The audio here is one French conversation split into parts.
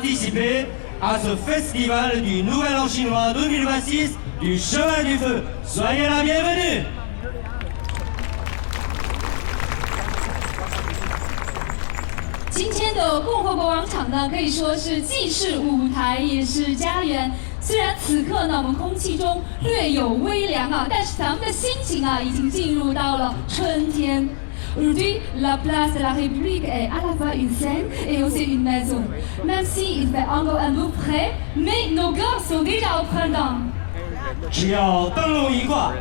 participer à ce festival du Nouvel An chinois 2026 du Chemin du Feu. Soyez la bienvenue. 今天的共和国广场呢，可以说是既是舞台也是家园。虽然此刻呢，我们空气中略有微凉啊，但是咱们的心情啊，已经进入到了春天。Aujourd'hui, la place de la République est à la fois une scène et aussi une maison. Même si il fait encore un peu frais, mais nos cœurs sont déjà au printemps. 只要灯笼一挂，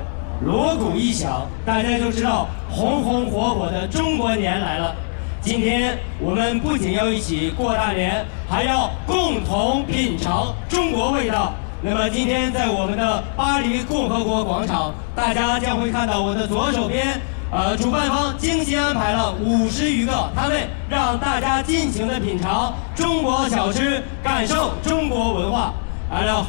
锣鼓一响，大家就知道红红火火的中国年来了。今天我们不仅要一起过大年，还要共同品尝中国味道。那么今天在我们的巴黎共和国广场，大家将会看到我的左手边，主办方精心安排了50余个摊位，让大家尽情的品尝中国小吃，感受中国文化。Alors,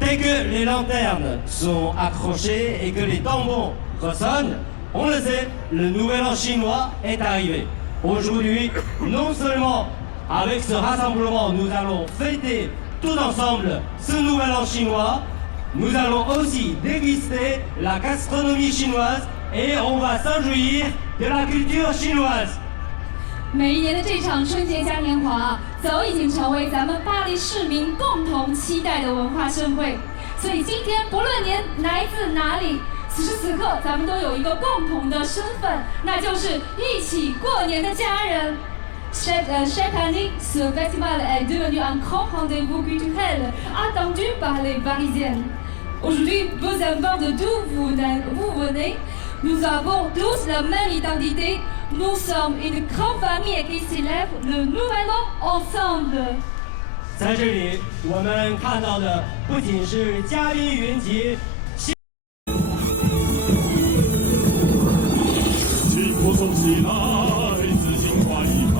dès que les lanternes sont accrochées et que les tambours ressonnent, on le sait, le nouvel an chinois est arrivé. Aujourd'hui, non seulement avec ce rassemblement, nous allons fêter tout ensemble ce nouvel an chinois, nous allons aussi déguster la gastronomie chinoise et on va s'enjouir de la culture chinoise. 每一年的这场春节嘉年华啊，早已经成为咱们巴黎市民共同期待的文化盛会。所以今天不论您来自哪里，此时此刻咱们都有一个共同的身份，那就是一起过年的家人。Chaque année, ce festival est devenu un grand rendez-vous culturel attendu par les Parisiennes. Aujourd'hui, peu importe d'où vous venez, nous avons tous la même identité. Nous sommes une grande famille qui célèbre le Nouvel An ensemble. 在这里，我们看到的不仅是嘉宾云集。金风送喜来，紫荆花一开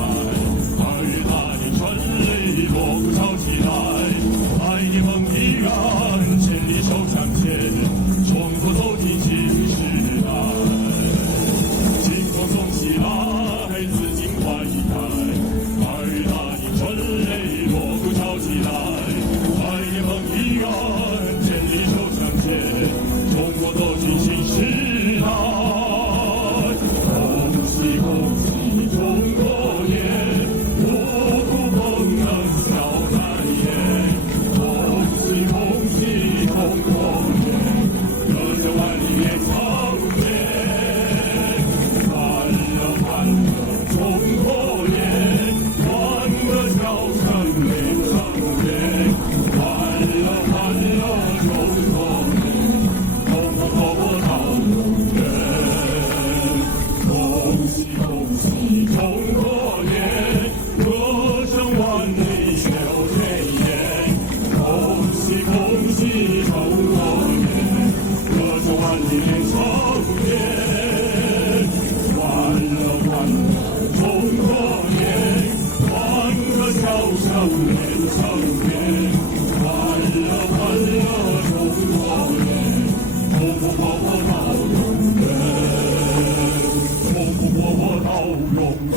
，2月大年春雷，锣鼓敲起来，百年梦已圆，千里手相牵，中国走进新时代。金风送喜来，紫荆花一开，2月大年春雷，锣鼓敲起来，百年梦已圆，千里手相牵，中国走进新时代。恭喜中国年，五谷丰登笑开颜。恭喜恭喜中国年，歌声万里延长天。欢乐欢乐中国年，欢歌笑声连成片。欢乐欢乐中国年，共同活泼到永远。恭喜恭喜中国年，歌声万里流天烟。恭喜恭喜中国年，歌声万里连成片。欢乐欢乐中国年，欢歌笑声连成片。欢乐欢乐中国年，共同活泼到永远。我到永远。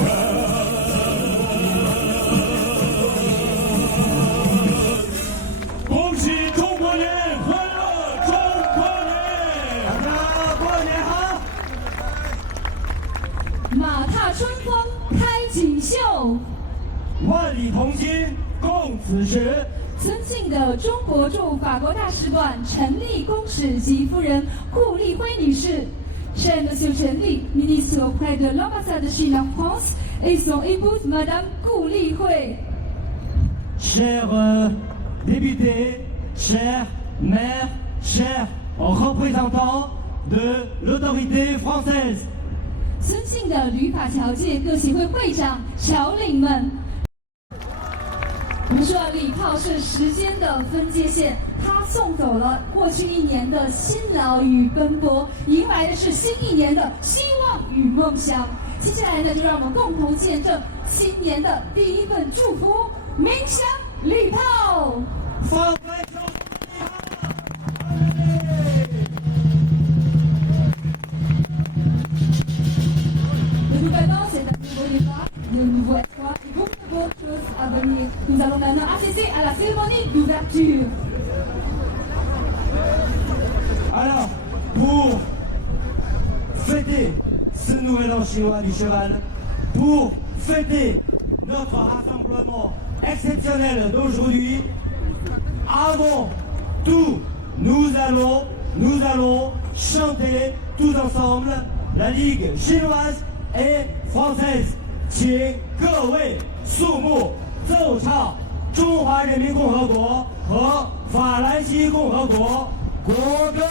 恭喜中国年，欢乐中国年！大家过年好！马踏春风开锦绣，万里同心共此时。尊敬的中国驻法国大使馆陈立公使及夫人顾立辉女士。Cher Monsieur Chen Li, ministre auprès de l'ambassade de Chine en France, et son épouse Madame Gu Lihui. Chers députés, chers maires, chers représentants de l'autorité française. 尊敬的旅法侨界各协会会长、侨领们。我们说礼炮是时间的分界线，它送走了过去一年的辛劳与奔波，迎来的是新一年的希望与梦想。接下来呢，就让我们共同见证新年的第一份祝福——鸣响礼炮。放开手！ Le nouvel an, c'est un nouveau départ, de nouveaux espoirs et beaucoup d'autres choses à venir. Nous Nous allons maintenant assister à la cérémonie d'ouverture. Alors, pour fêter ce nouvel an chinois du cheval, pour fêter notre rassemblement exceptionnel d'aujourd'hui, avant tout, nous allons chanter tous ensemble la Ligue chinoise et française. 请各位肃穆奏唱中华人民共和国和法兰西共和国国歌。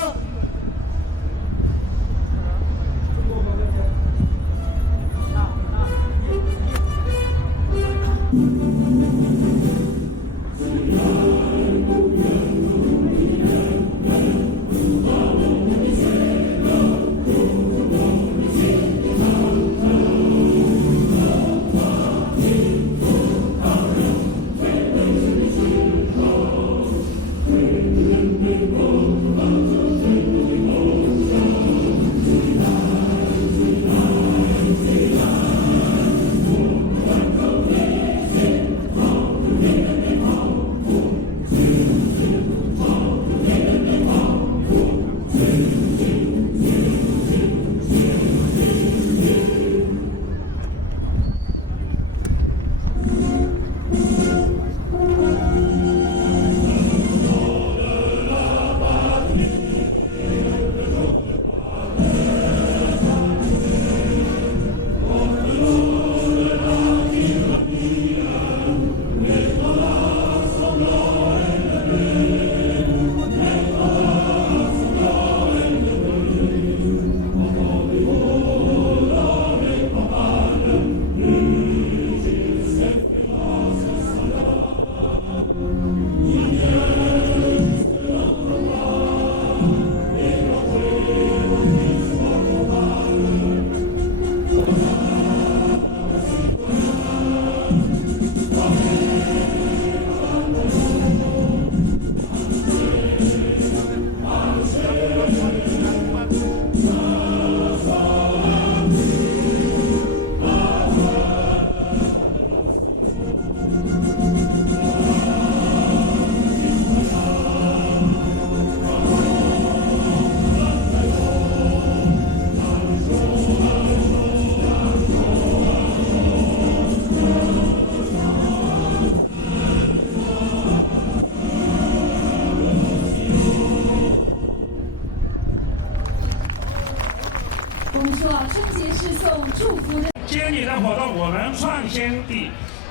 我们说啊，春节是送祝福的。今年的活动，我们创新地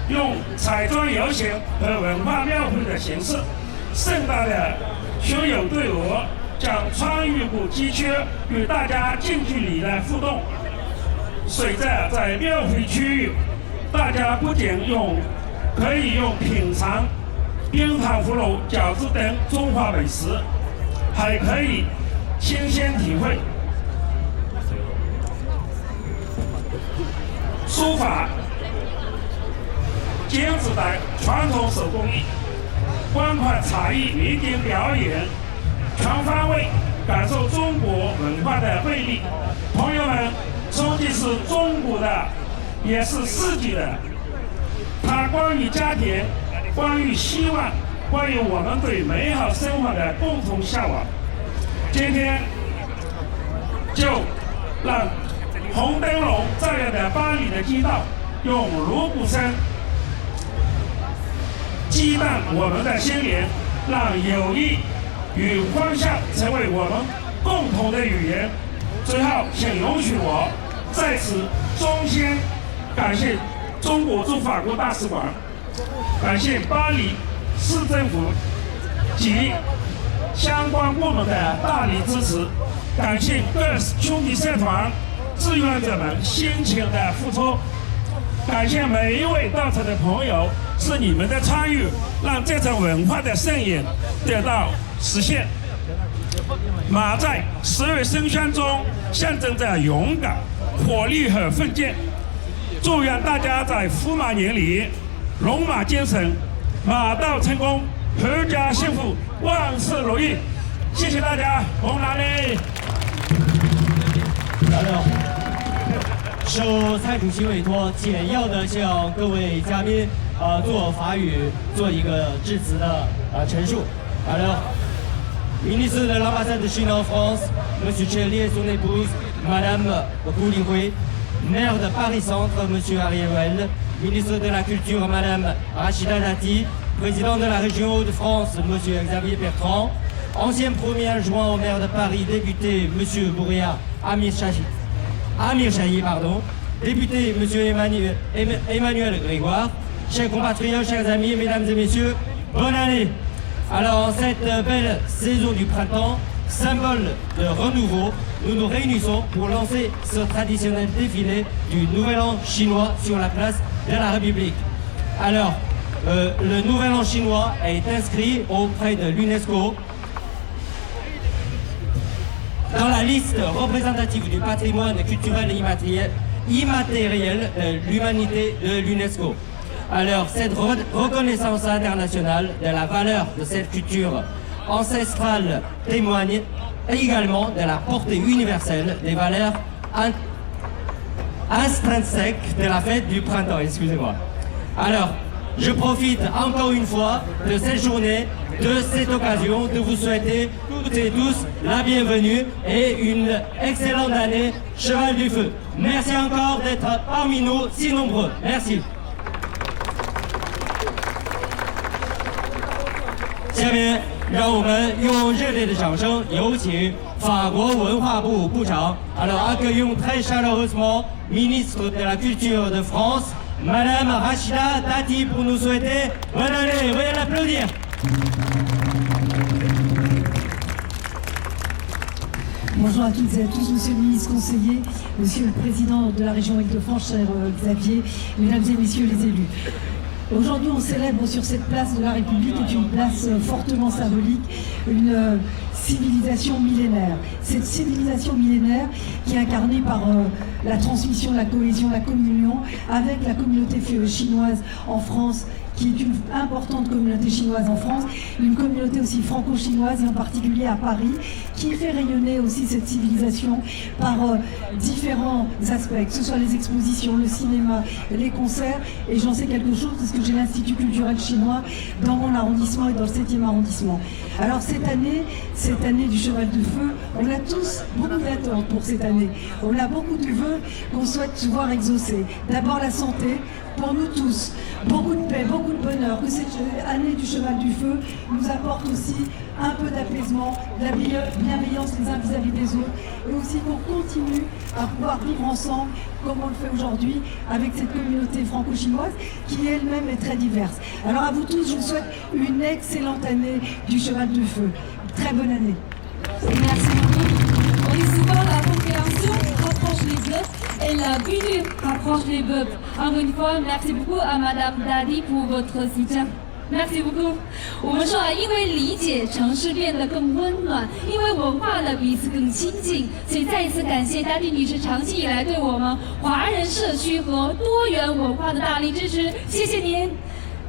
用彩妆游行和文化庙会的形式，盛大的巡游队伍将川渝古街区与大家近距离的互动。随着在庙会区域，大家不仅可以用品尝冰糖葫芦、饺子等中华美食，还可以亲身体会书法、剪纸等传统手工艺，观看茶艺、民间表演，全方位感受中国文化的魅力。朋友们，春节是中国的，也是世界的。它关于家庭，关于希望，关于我们对美好生活的共同向往。今天就让红灯笼照耀的巴黎的街道，用锣鼓声激荡我们的心灵，让友谊与欢笑成为我们共同的语言。最后，请允许我在此衷心感谢中国驻法国大使馆，感谢巴黎市政府及相关部门的大力支持，感谢各兄弟社团志愿者们辛勤的付出，感谢每一位到场的朋友，是你们的参与，让这场文化的盛宴得到实现。马在12月生肖中象征着勇敢、活力和奋进。祝愿大家在虎马年里龙马精神，马到成功，阖家幸福，万事如意。谢谢大家，红拿嘞！来了，受蔡主席委托，简要的向各位嘉宾做法语做一个致辞的陈述。Alors, ministre de l'ambassade de Chine en France, Monsieur Chelly et son épouse, Madame Gu Linghui, maire de Paris Centre, Monsieur Ariel Well, ministre de la Culture, Madame Rachida Dati, président de la région Hauts-de-France, Monsieur Xavier Bertrand, ancien premier adjoint au maire de Paris, député Monsieur Bourria Amir Chahi, député Monsieur Emmanuel Grégoire, chers compatriotes, chers amis, mesdames et messieurs, bonne année. Alors, en cette belle saison du printemps, symbole de renouveau, nous nous réunissons pour lancer ce traditionnel défilé du Nouvel An chinois sur la place de la République. Alors, le Nouvel An chinois est inscrit auprès de l'UNESCO dans la liste représentative du patrimoine culturel et immatériel de l'humanité de l'UNESCO. Alors, cette reconnaissance internationale de la valeur de cette culture ancestrale témoigne également de la portée universelle des valeurs intrinsèques de la fête du printemps. Excusez-moi. Alors, je profite encore une fois de cette journée, de cette occasion, de vous souhaiter toutes et tous la bienvenue et une excellente année Cheval du Feu. Merci encore d'être parmi nous si nombreux. Merci. 下面让我们用热烈的掌声有请法国文化部部长 Alors accueillons très chaleureusement ministre de la Culture de France, Madame Rachida Dati pour nous souhaiter bonne année. Veuillez l'applaudir. Bonjour à toutes et à tous, Monsieur le ministre conseiller, Monsieur le président de la région Île-de-France, cher Xavier, mesdames et messieurs les élus. Aujourd'hui, on célèbre sur cette place de la République, qui est une place fortement symbolique, une civilisation millénaire. Cette civilisation millénaire qui est incarnée par la transmission, la cohésion, la communion avec la communauté chinoise en France, qui est une importante communauté chinoise en France, une communauté aussi franco-chinoise et en particulier à Paris, qui fait rayonner aussi cette civilisation par différents aspects, que ce soit les expositions, le cinéma, les concerts, et j'en sais quelque chose parce que j'ai l'Institut culturel chinois dans mon arrondissement et dans le 7e arrondissement. Alors cette année du Cheval de Feu, on a tous beaucoup d'attentes pour cette année. On a beaucoup de vœux qu'on souhaite voir exaucés. D'abord la santé, pour nous tous, beaucoup de paix, beaucoup de bonheur, que cette année du Cheval du Feu nous apporte aussi un peu d'apaisement, de la bienveillance les uns vis-à-vis des autres, et aussi qu'on continue à pouvoir vivre ensemble comme on le fait aujourd'hui avec cette communauté franco-chinoise qui elle-même est très diverse. Alors à vous tous, je vous souhaite une excellente année du Cheval du Feu. Très bonne année. Merci beaucoup. On dit souvent la compréhension rapproche les peuples et la culture rapproche les peuples. Encore une fois, merci beaucoup à Madame Dati pour votre soutien. Merci beaucoup。我们说啊，因为理解，城市变得更温暖；因为文化呢彼此更亲近，所以再一次感谢Dati女士长期以来对我们华人社区和多元文化的大力支持，谢谢您。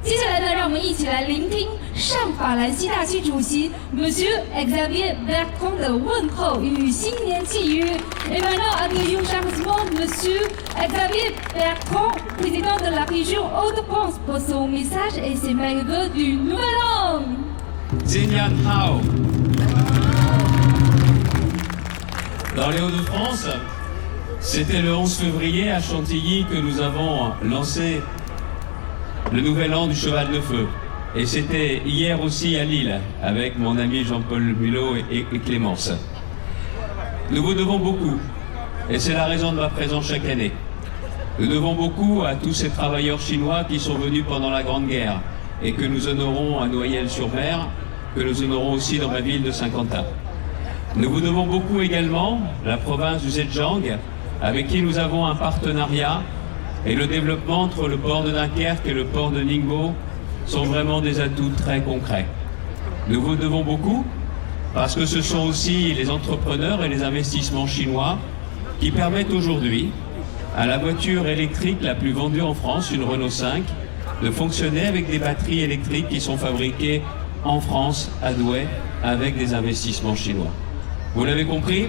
接下来呢，让我们一起来聆听上法兰西大区主席 Monsieur Xavier Bertrand 的问候与新年寄语。Et maintenant, accueillons chaleureusement Monsieur Xavier Bertrand, président de la région Hauts-de-France, pour son message et ses meilleurs vœux du Nouvel An. Zhenyan Hao. Dans les Hauts-de-France, c'était le 11 février à Chantilly que nous avons lancé le Nouvel An du Cheval de Feu. Et c'était hier aussi à Lille, avec mon ami Jean-Paul Mulot et Clémence. Nous vous devons beaucoup, et c'est la raison de ma présence chaque année. Nous devons beaucoup à tous ces travailleurs chinois qui sont venus pendant la Grande Guerre, et que nous honorons à Noyelles-sur-Mer, que nous honorons aussi dans ma ville de Saint-Quentin. Nous vous devons beaucoup également la province du Zhejiang, avec qui nous avons un partenariat, et le développement entre le port de Dunkerque et le port de Ningbo sont vraiment des atouts très concrets. Nous vous devons beaucoup parce que ce sont aussi les entrepreneurs et les investissements chinois qui permettent aujourd'hui à la voiture électrique la plus vendue en France, une Renault 5, de fonctionner avec des batteries électriques qui sont fabriquées en France, à Douai, avec des investissements chinois. Vous l'avez compris ?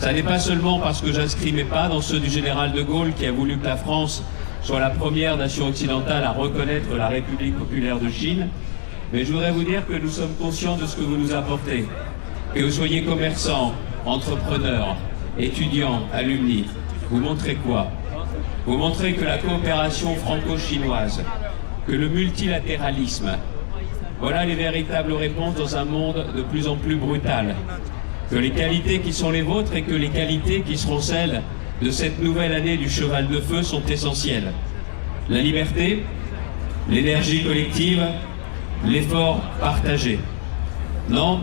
Ça n'est pas seulement parce que j'inscris mes pas dans ceux du général de Gaulle qui a voulu que la France soit la première nation occidentale à reconnaître la République populaire de Chine. Mais je voudrais vous dire que nous sommes conscients de ce que vous nous apportez. Que vous soyez commerçants, entrepreneurs, étudiants, alumni, vous montrez quoi? Vous montrez que la coopération franco-chinoise, que le multilatéralisme, voilà les véritables réponses dans un monde de plus en plus brutal. Que les qualités qui sont les vôtres et que les qualités qui seront celles de cette nouvelle année du cheval de feu sont essentielles. La liberté, l'énergie collective, l'effort partagé. Non,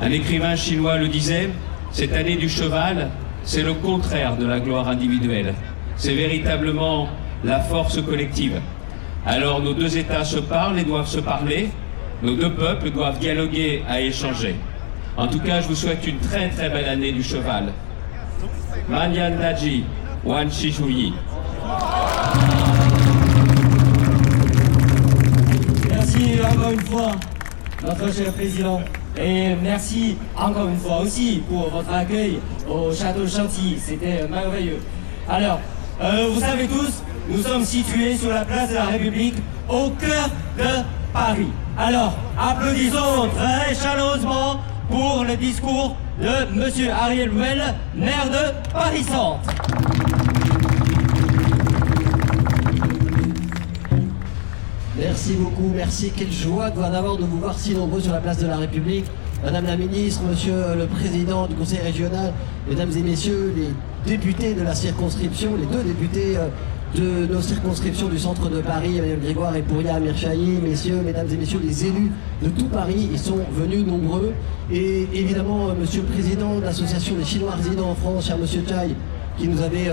un écrivain chinois le disait, cette année du cheval, c'est le contraire de la gloire individuelle. C'est véritablement la force collective. Alors nos deux États se parlent et doivent se parler. Nos deux peuples doivent dialoguer et échanger. En tout cas, je vous souhaite une très très belle année du cheval. Manyan Daji, Wan Shishuyi. Merci encore une fois, notre cher président. Et merci encore une fois aussi pour votre accueil au château Chantilly. C'était merveilleux. Alors, vous savez tous, nous sommes situés sur la place de la République, au cœur de Paris. Alors, applaudissons très chaleureusement pour le discours de M. Ariel Ruel, maire de Paris-Centre. Merci beaucoup, merci. Quelle joie de en avoir de vous voir si nombreux sur la place de la République. Madame la ministre, monsieur le président du conseil régional, mesdames et messieurs les députés de la circonscription, les deux députés de nos circonscriptions du centre de Paris, Emmanuel Grégoire et Pouria Amirchahi, messieurs, mesdames et messieurs les élus de tout Paris, ils sont venus nombreux. Et évidemment, monsieur le président de l'association des Chinois résidant en France, cher monsieur Chai, qui nous avait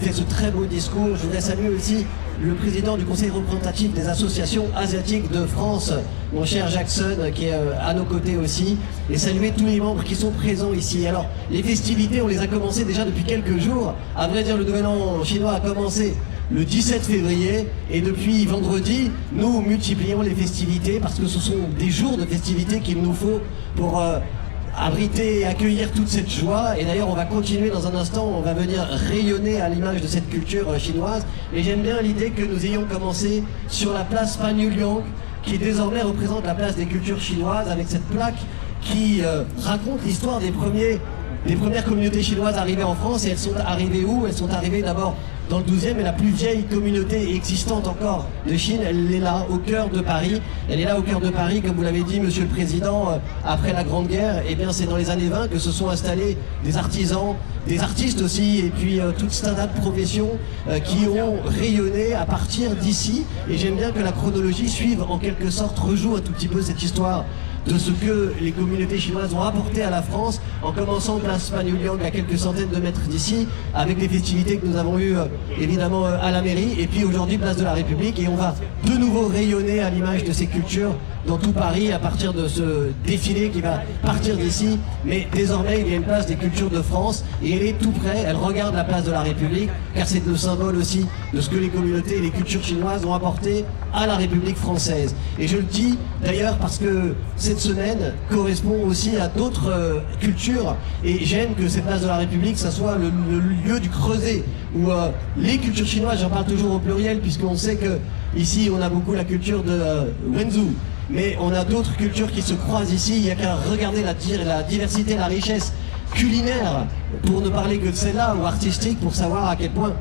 fait ce très beau discours. Je voudrais saluer aussi le président du conseil représentatif des associations asiatiques de France, mon cher Jackson, qui est à nos côtés aussi, et saluer tous les membres qui sont présents ici. Alors, les festivités, on les a commencées déjà depuis quelques jours. À vrai dire, le nouvel an chinois a commencé le 17 février, et depuis vendredi, nous multiplions les festivités, parce que ce sont des jours de festivités qu'il nous faut pour abriter et accueillir toute cette joie. Et d'ailleurs, on va continuer dans un instant, on va venir rayonner à l'image de cette culture chinoise. Et j'aime bien l'idée que nous ayons commencé sur la place Pan Yu Liang, qui désormais représente la place des cultures chinoises, avec cette plaque qui raconte l'histoire des premières communautés chinoises arrivées en France. Et elles sont arrivées où? Elles sont arrivées d'abord dans le 12e, et la plus vieille communauté existante encore de Chine, elle est là, au cœur de Paris. Elle est là, au cœur de Paris, comme vous l'avez dit, monsieur le président, après la Grande Guerre. Et bien, c'est dans les années 20 que se sont installés des artisans, des artistes aussi, et puis tout un tas de professions qui ont rayonné à partir d'ici. Et j'aime bien que la chronologie suive, en quelque sorte, rejoue un tout petit peu cette histoire de ce que les communautés chinoises ont apporté à la France, en commençant place Pan Yu Liang à quelques centaines de mètres d'ici, avec les festivités que nous avons eues évidemment à la mairie, et puis aujourd'hui place de la République, et on va de nouveau rayonner à l'image de ces cultures dans tout Paris à partir de ce défilé qui va partir d'ici. Mais désormais il y a une place des cultures de France, et elle est tout près, elle regarde la place de la République, car c'est le symbole aussi de ce que les communautés et les cultures chinoises ont apporté à la République française. Et je le dis d'ailleurs parce que cette semaine correspond aussi à d'autres cultures, et j'aime que cette place de la République, ça soit le lieu du creuset, où les cultures chinoises, j'en parle toujours au pluriel, puisqu'on sait que ici on a beaucoup la culture de Wenzhou, mais on a d'autres cultures qui se croisent ici. Il n'y a qu'à regarder la diversité, la richesse culinaire, pour ne parler que de celle-là, ou artistique, pour savoir à quel point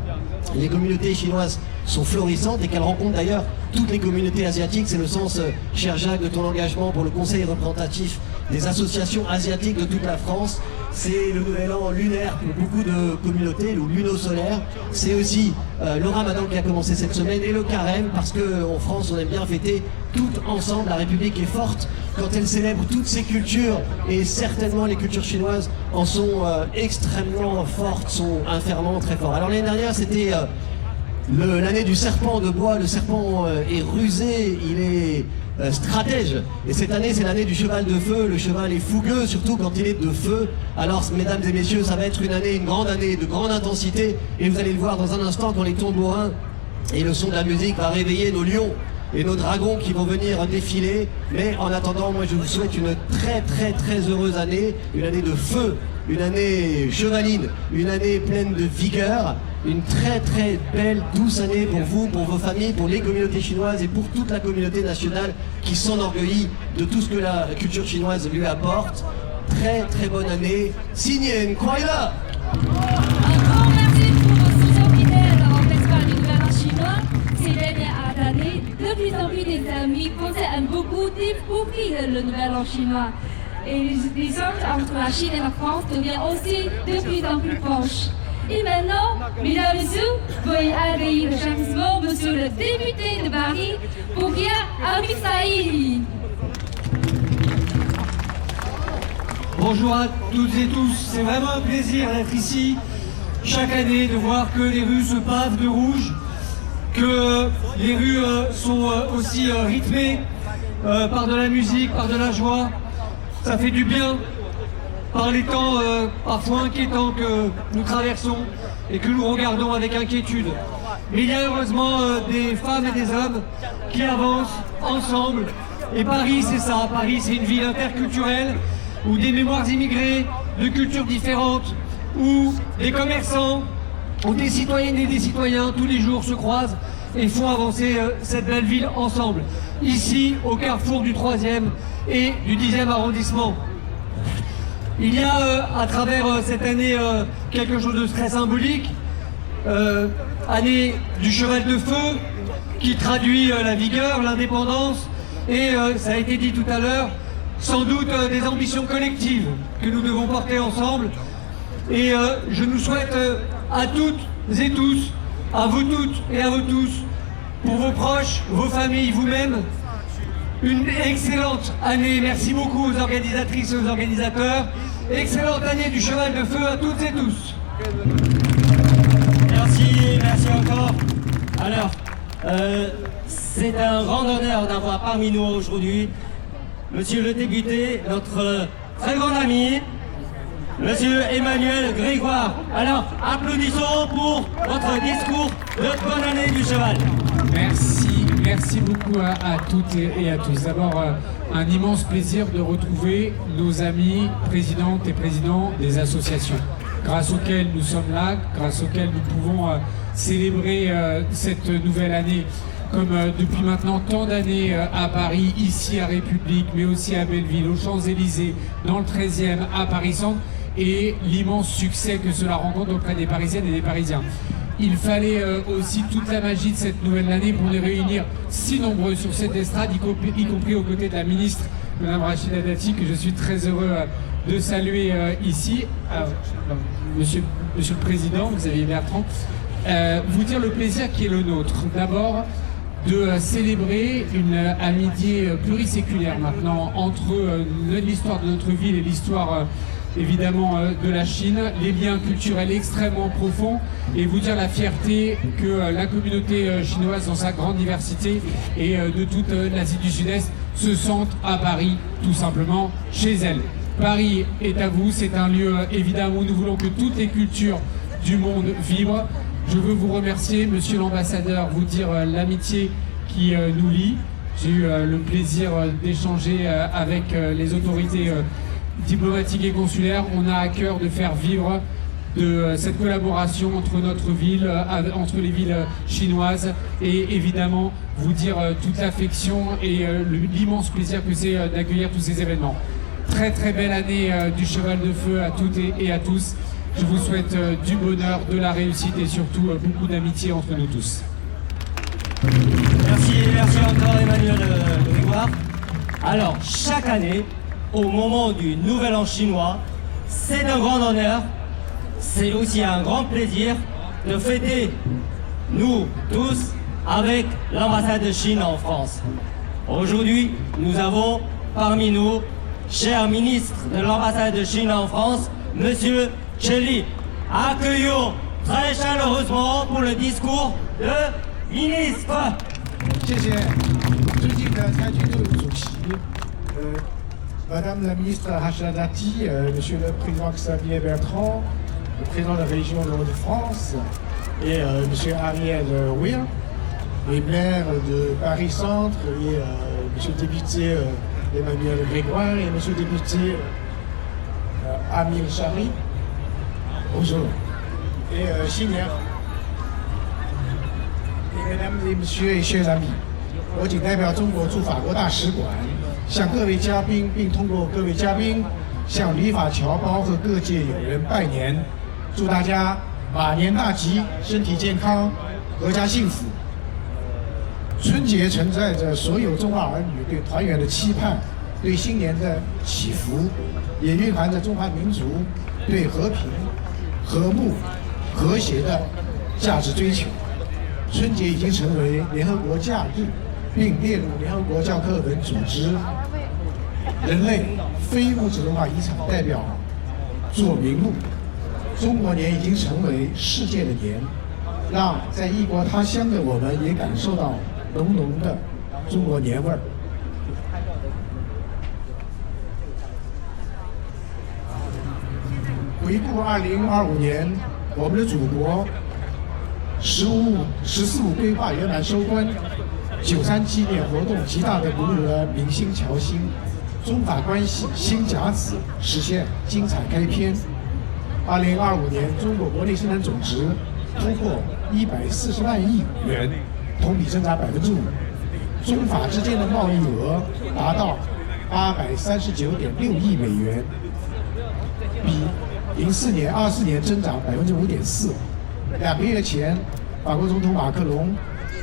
les communautés chinoises sont florissantes, et qu'elles rencontrent d'ailleurs toutes les communautés asiatiques. C'est le sens, cher Jacques, de ton engagement pour le conseil représentatif des associations asiatiques de toute la France. C'est le nouvel an lunaire pour beaucoup de communautés, le luno-solaire. C'est aussi le ramadan qui a commencé cette semaine, et le carême, parce qu'en France on aime bien fêter tout ensemble. La République est forte quand elle célèbre toutes ces cultures, et certainement les cultures chinoises en sont extrêmement fortes, sont infernellement très fortes. Alors l'année dernière c'était l'année du serpent de bois. Le serpent est rusé, il est stratège, et cette année c'est l'année du cheval de feu. Le cheval est fougueux, surtout quand il est de feu. Alors mesdames et messieurs, ça va être une grande année de grande intensité, et vous allez le voir dans un instant quand les tambourins et le son de la musique va réveiller nos lions et nos dragons qui vont venir défiler. Mais en attendant, moi je vous souhaite une très très très heureuse année, une année de feu, une année chevaline, une année pleine de vigueur. une très très belle, douce année pour vous, pour vos familles, pour les communautés chinoises et pour toute la communauté nationale qui s'enorgueillit de tout ce que la culture chinoise lui apporte. Très très bonne année. Signé Kuai-la. Un grand merci pour vos soutiens fidèles au Festival du Nouvel An chinois. Ces dernières années, de plus en plus des amis français aiment beaucoup découvrir le Nouvel An chinois. Et les liaisons entre la Chine et la France deviennent aussi de plus en plus proches. Et maintenant, mesdames et messieurs, veuillez accueillir chaleureusement monsieur le député de Paris, Boukhia Arif Saïd. Bonjour à toutes et tous, c'est vraiment un plaisir d'être ici chaque année, de voir que les rues se pavent de rouge, que les rues sont aussi rythmées par de la musique, par de la joie. Ça fait du bien par les temps parfois inquiétants que nous traversons et que nous regardons avec inquiétude. Mais il y a heureusement des femmes et des hommes qui avancent ensemble. Et Paris, c'est ça. Paris, c'est une ville interculturelle où des mémoires immigrées de cultures différentes, où des commerçants, où des citoyennes et des citoyens tous les jours se croisent et font avancer cette belle ville ensemble. Ici, au carrefour du 3e et du 10e arrondissement. Il y a à travers cette année quelque chose de très symbolique, année du cheval de feu qui traduit la vigueur, l'indépendance et ça a été dit tout à l'heure, sans doute des ambitions collectives que nous devons porter ensemble. Et je nous souhaite à toutes et tous, à vous toutes et à vous tous, pour vos proches, vos familles, vous-même, une excellente année. Merci beaucoup aux organisatrices et aux organisateurs. Excellente année du cheval de feu à toutes et tous. Merci encore. Alors, c'est un grand honneur d'avoir parmi nous aujourd'hui monsieur le député, notre très grand ami, monsieur Emmanuel Grégoire. Alors, applaudissons pour votre discours de bonne année du cheval. Merci beaucoup à toutes et à tous. D'abord, un immense plaisir de retrouver nos amis présidentes et présidents des associations, grâce auxquelles nous sommes là, grâce auxquelles nous pouvons célébrer cette nouvelle année, comme depuis maintenant tant d'années à Paris, ici à République, mais aussi à Belleville, aux Champs-Élysées, dans le 13e, à Paris-Centre, et l'immense succès que cela rencontre auprès des Parisiennes et des Parisiens. Il fallait aussi toute la magie de cette nouvelle année pour les réunir si nombreux sur cette estrade, y compris aux côtés de la ministre, Mme Rachida Dati, que je suis très heureux de saluer ici. Monsieur le Président, Xavier Bertrand, vous dire le plaisir qui est le nôtre. D'abord, de célébrer une amitié pluriséculaire maintenant entre l'histoire de notre ville et l'histoire évidemment de la Chine, les liens culturels extrêmement profonds, et vous dire la fierté que la communauté chinoise dans sa grande diversité et de toute l'Asie du Sud-Est se sentent à Paris, tout simplement chez elle. Paris est à vous, c'est un lieu évidemment où nous voulons que toutes les cultures du monde vibrent. Je veux vous remercier, monsieur l'ambassadeur, vous dire l'amitié qui nous lie. J'ai eu le plaisir d'échanger avec les autorités diplomatiques et consulaires. On a à cœur de faire vivre de cette collaboration entre notre ville, entre les villes chinoises, et évidemment vous dire toute l'affection et l'immense plaisir que c'est d'accueillir tous ces événements. Très très belle année du cheval de feu à toutes et à tous. Je vous souhaite du bonheur, de la réussite et surtout beaucoup d'amitié entre nous tous. Merci encore Emmanuel Grégoire. Alors, chaque année, au moment du Nouvel An chinois, c'est un grand honneur, c'est aussi un grand plaisir de fêter, nous tous, avec l'ambassade de Chine en France. Aujourd'hui, nous avons parmi nous, cher ministre de l'ambassade de Chine en France, monsieur Chen Li. Accueillons très chaleureusement pour le discours de ministre. 谢谢尊敬的蔡军总主席，Madame la ministre Rachida Dati, Monsieur le Président Xavier Bertrand, le Président de la région de Hauts-de-France et Monsieur Ariel Weir, les maires de Paris-Centre et Monsieur le député Emmanuel Grégoire et Monsieur le député Amir Chari. Bonjour. Et Chinière. Mesdames et messieurs et chers amis，我谨代表中国驻法国大使馆，向各位嘉宾，并通过各位嘉宾向旅法侨胞和各界友人拜年，祝大家马年大吉，身体健康，阖家幸福。春节承载着所有中华儿女对团圆的期盼，对新年的祈福，也蕴含着中华民族对和平、和睦、和谐的价值追求。春节已经成为联合国假日，并列入联合国教科文组织人类非物质文化遗产代表作名录。中国年已经成为世界的年，让在异国他乡的我们也感受到浓浓的中国年味儿。回顾2025年，我们的祖国“十四五”规划圆满收官，93纪念活动极大地鼓舞了民心侨心，中法关系新甲子实现精彩开篇。2025年，中国国内生产总值突破140万亿元，同比增长5%。中法之间的贸易额达到839.6亿美元，比24年增长5.4%。2个月前，法国总统马克龙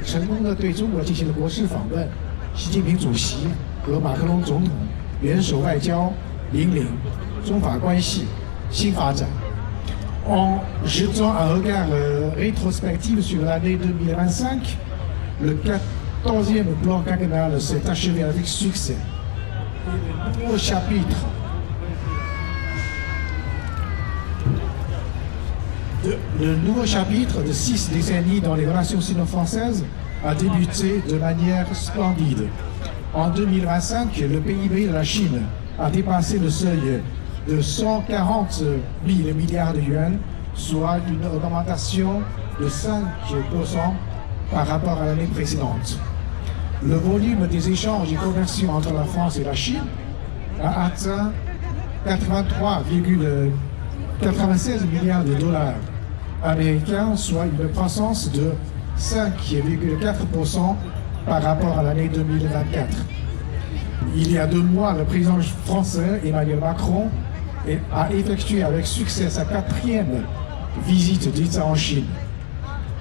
成功地对中国进行了国事访问，习近平主席和马克龙总统元首外交，引领中法关系新发展。En jetant un regard rétrospectif sur l'année 2025, le 14e plan quinquennal s'est achevé avec succès. Le nouveau chapitre de 6 décennies dans les relations sino-françaises a débuté de manière splendide. En 2025, le PIB de la Chine a dépassé le seuil de 140 000 milliards de yuans, soit une augmentation de 5% par rapport à l'année précédente. Le volume des échanges commerciaux entre la France et la Chine a atteint 83,96 milliards de dollars américains, soit une croissance de 5,4% par rapport à l'année 2024. Il y a 2 mois, le président français Emmanuel Macron a effectué avec succès sa 4e visite d'État en Chine.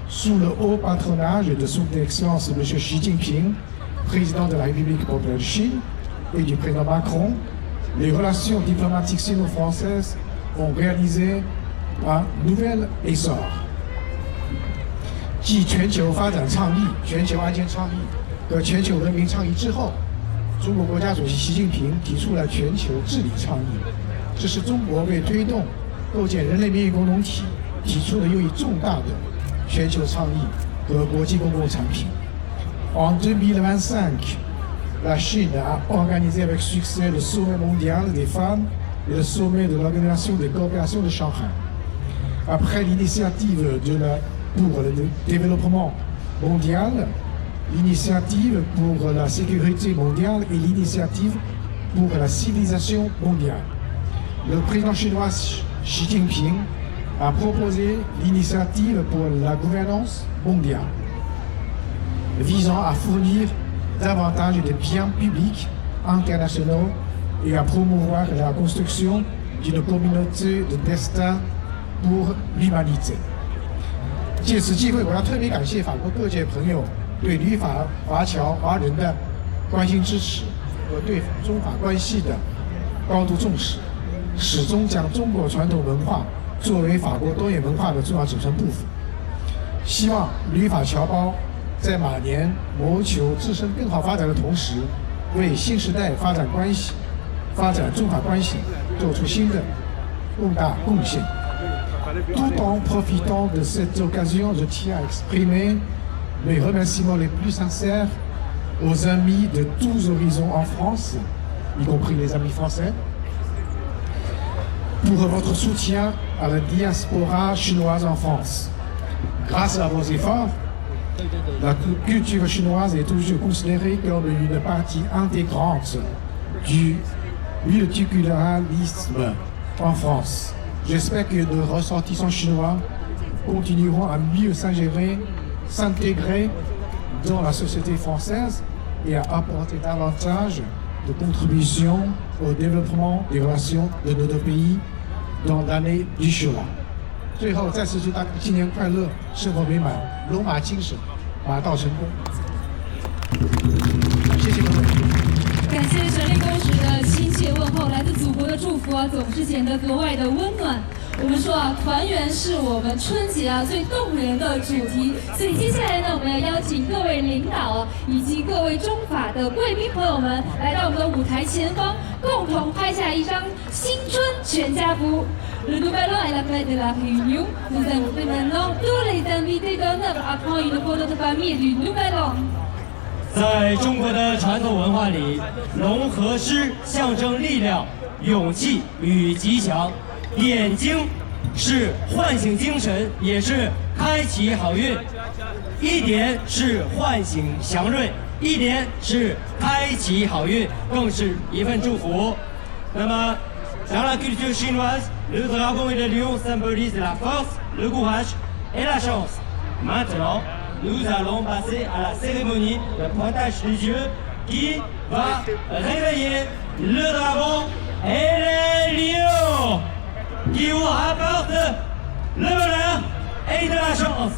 Sous le haut patronage de son Excellence M. Xi Jinping, président de la République populaire de Chine, et du président Macron, les relations diplomatiques sino-françaises ont réalisé un nouvel essor. 继全球发展倡议、全球安全倡议和全球文明倡议之后，中国国家主席习近平提出了全球治理倡议，这是中国为推动构建人类命运共同体提出的又一重大的全球倡议和国际公共产品。En 2025, la Chine a organisé avec succès le sommet mondial des femmes et le sommet de l'Organisation de coopération de Shanghai. Après l'initiative pour le développement mondial, l'initiative pour la sécurité mondiale et l'initiative pour la civilisation mondiale, le président chinois Xi Jinping a proposé l'initiative pour la gouvernance mondiale, visant à fournir davantage de biens publics internationaux et à promouvoir la construction d'une communauté de destin pour l'humanité. 借此机会，我要特别感谢法国各界朋友对旅法华侨华人的关心支持和对中法关系的高度重视，始终将中国传统文化作为法国多元文化的重要组成部分。希望旅法侨胞在马年谋求自身更好发展的同时，为新时代发展中法关系做出新的更大贡献。Tout en profitant de cette occasion, je tiens à exprimer mes remerciements les plus sincères aux amis de tous horizons en France, y compris les amis français, pour votre soutien à la diaspora chinoise en France. Grâce à vos efforts, la culture chinoise est toujours considérée comme une partie intégrante du multiculturalisme en France. J'espère que nos ressortissants chinois continueront à mieux s'ingérer s'intégrer dans la société française et à apporter davantage de contributions au développement des relations de nos deux pays dans l'année du Shoah。最后，再次祝大家新年快乐，生活美满，龙马精神，马到成功。谢谢各位。感谢神力公使的亲切问候，来自祖国的祝福啊，总是显得格外的温暖。我们说啊，团圆是我们春节啊最动人的主题，所以接下来呢，我们要邀请各位领导以及各位中法的贵宾朋友们来到我们的舞台前方，共同拍下一张新春全家福。Le nouvel an est la fête de la réunion. Nous invitons maintenant tous les invités d'honneur à prendre une photo de famille du nouvel an. 在中国的传统文化里，龙和狮象征力量、勇气与吉祥，点睛是唤醒精神，也是开启好运。一点是唤醒祥瑞，一点是开启好运，更是一份祝福。那么，dans la culture chinoise, le dragon et le lion symbolisent la force, le courage et la chance. Maintenant, nous allons passer à la cérémonie de pointage des yeux qui va réveiller le dragon et les lions qui vous rapportent le bonheur et de la chance.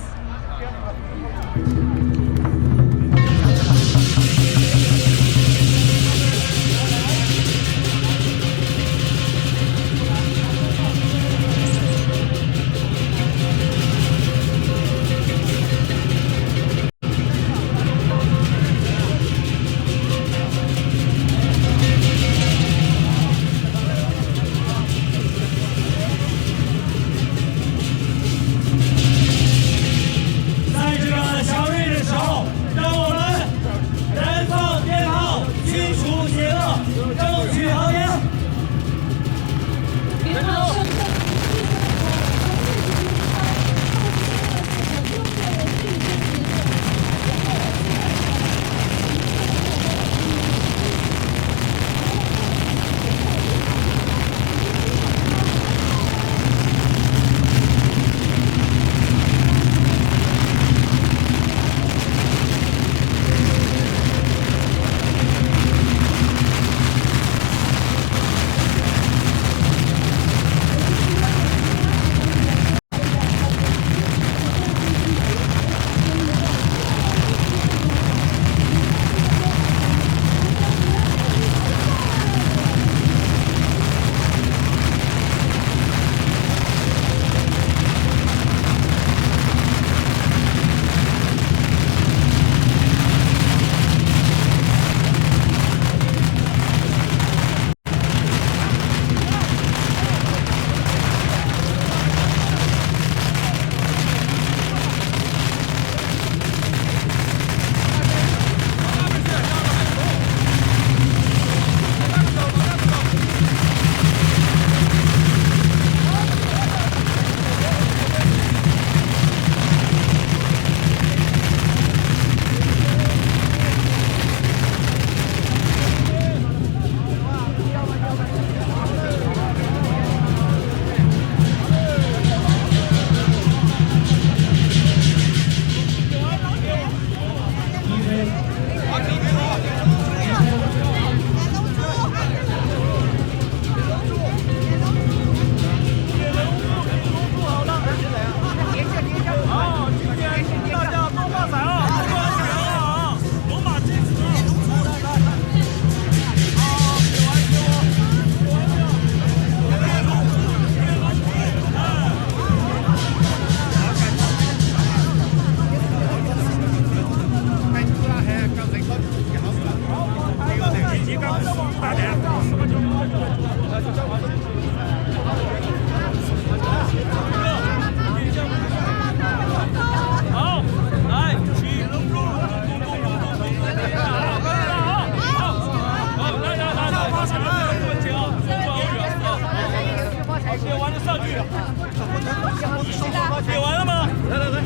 点完了吗？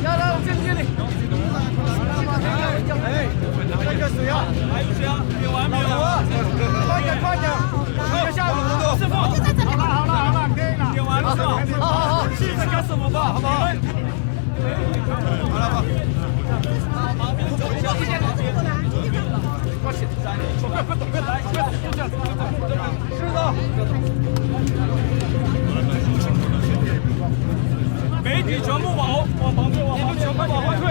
来，我见经理。哎，那个水啊，还有水啊，点完没有？快点，快下午师傅，好了，可以了，点完了是吧？好，谢谢师傅吧，好不好？好了吧。媒体全部往旁边，你们全部往后退。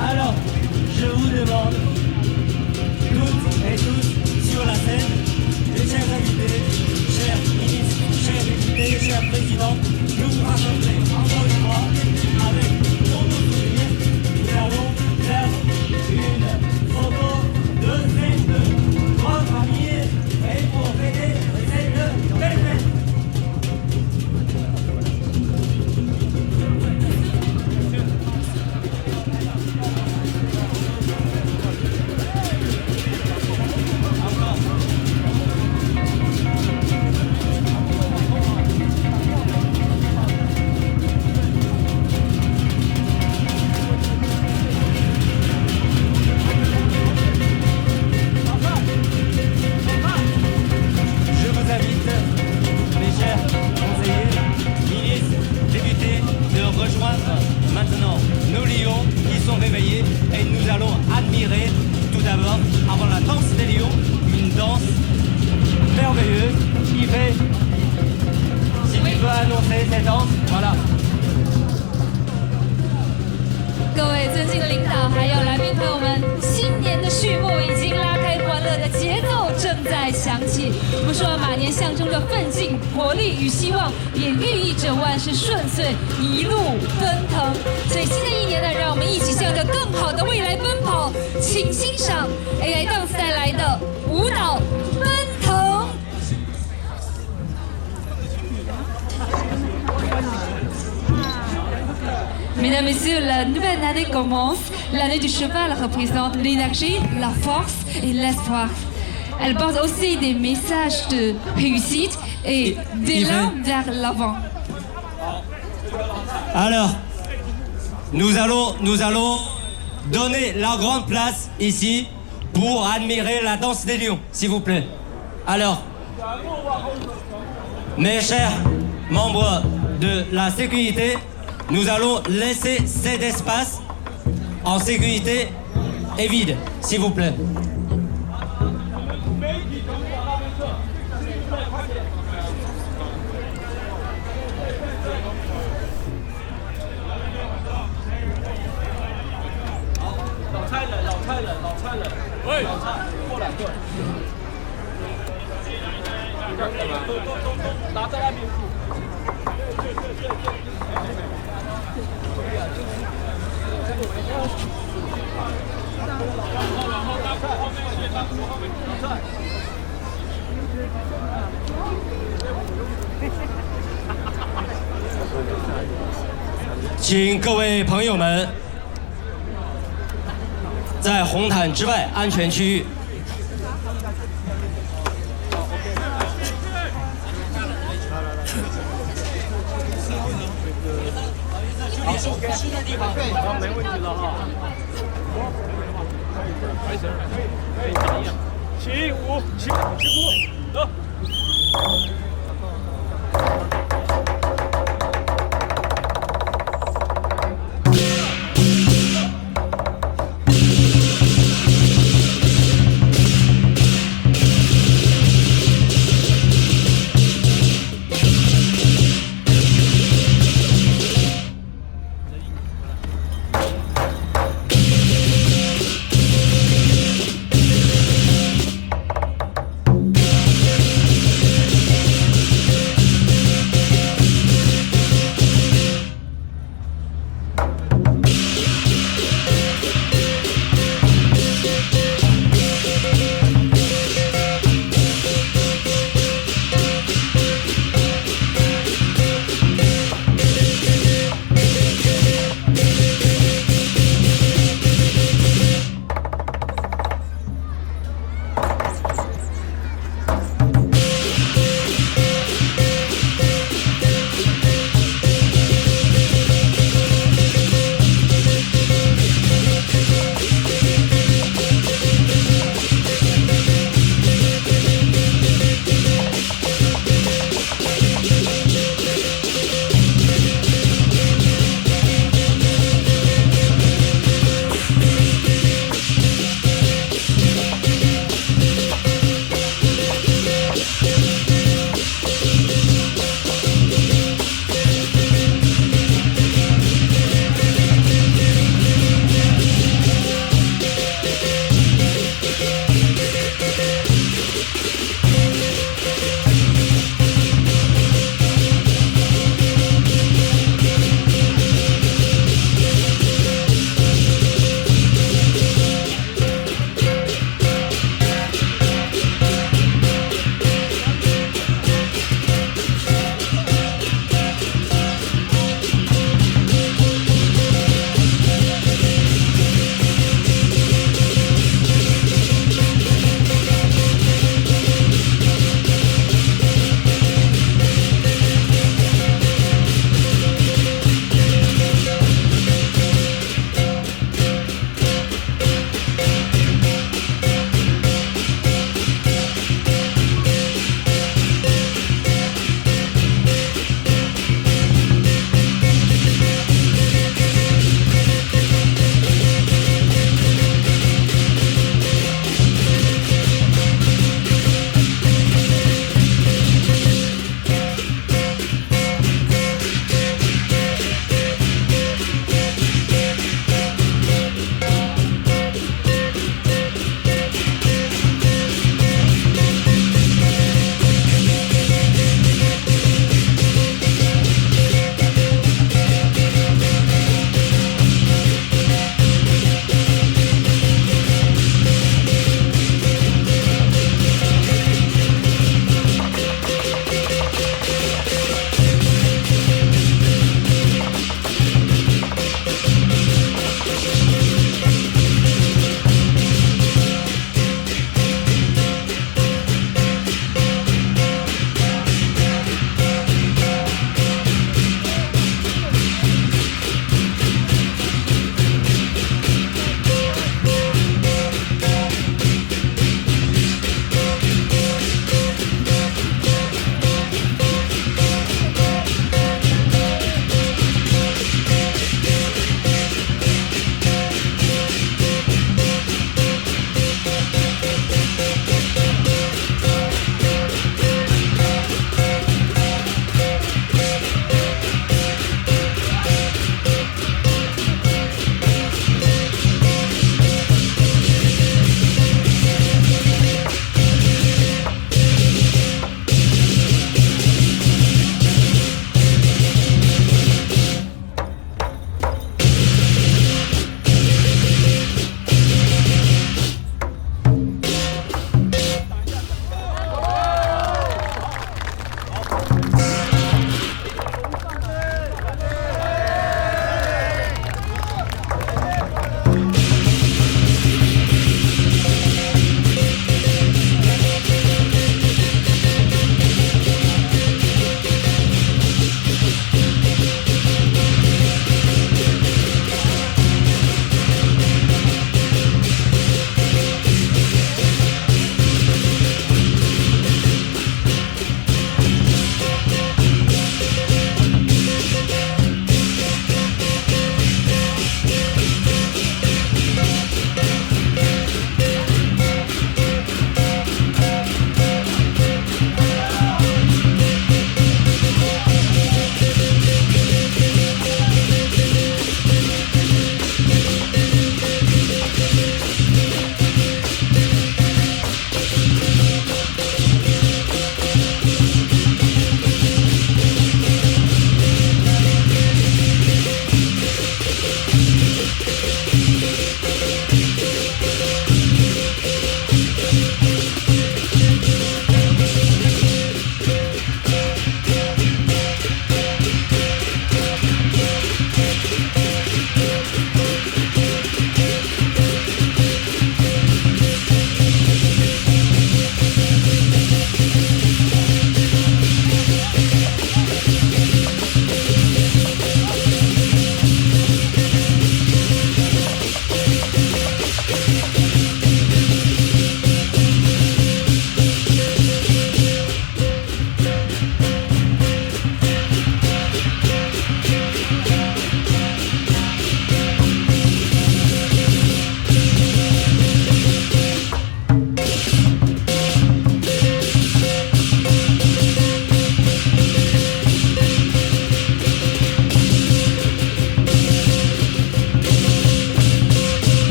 Alors, je vous demande, toutes et tous sur la scène, les chers invités, chers ministres, chers députés, chers présidents, nous rassembler encore une fois avec pour nos souvenirs. Nous allons faire une photo de cette grande famille et pour fêter cette belle fête. Je vous invite, mes chers conseillers, ministres, députés, de rejoindre maintenant nos lions qui sont réveillés et nous allons admirer tout d'abord, avant la danse des lions, une danse merveilleuse qui fait, si tu peux annoncer cette danse, voilà. 各位尊敬的领导，还有来宾朋友们，新年的序幕已经拉开，欢乐的节奏正在响起。我们说马年象征着奋进、活力与希望，也寓意着万事顺遂、一路奔腾。所以新的一年呢，让我们一起向着更好的未来奔跑。请欣赏 AI Dance 带来的舞蹈奔腾。Mesdames, Messieurs, la nouvelle année commence. L'année du cheval représente l'énergie, la force et l'espoir. Elle porte aussi des messages de réussite et d'élan vers l'avant. Alors, nous allons donner la grande place ici pour admirer la danse des lions, s'il vous plaît. Alors, mes chers membres de la sécurité, nous allons laisser cet espace en sécurité et vide, s'il vous plaît. Oui. 请各位朋友们在红毯之外安全区域。新的地方，没问题了哈。可以打一样。起舞，起舞，走。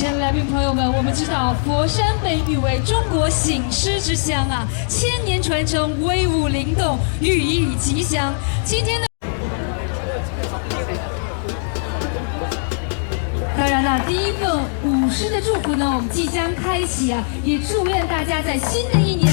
亲爱的来宾朋友们，我们知道佛山被誉为中国醒狮之乡啊，千年传承，威武灵动，寓意吉祥。今天呢，当然了，第一份舞狮的祝福呢，我们即将开启啊，也祝愿大家在新的一年。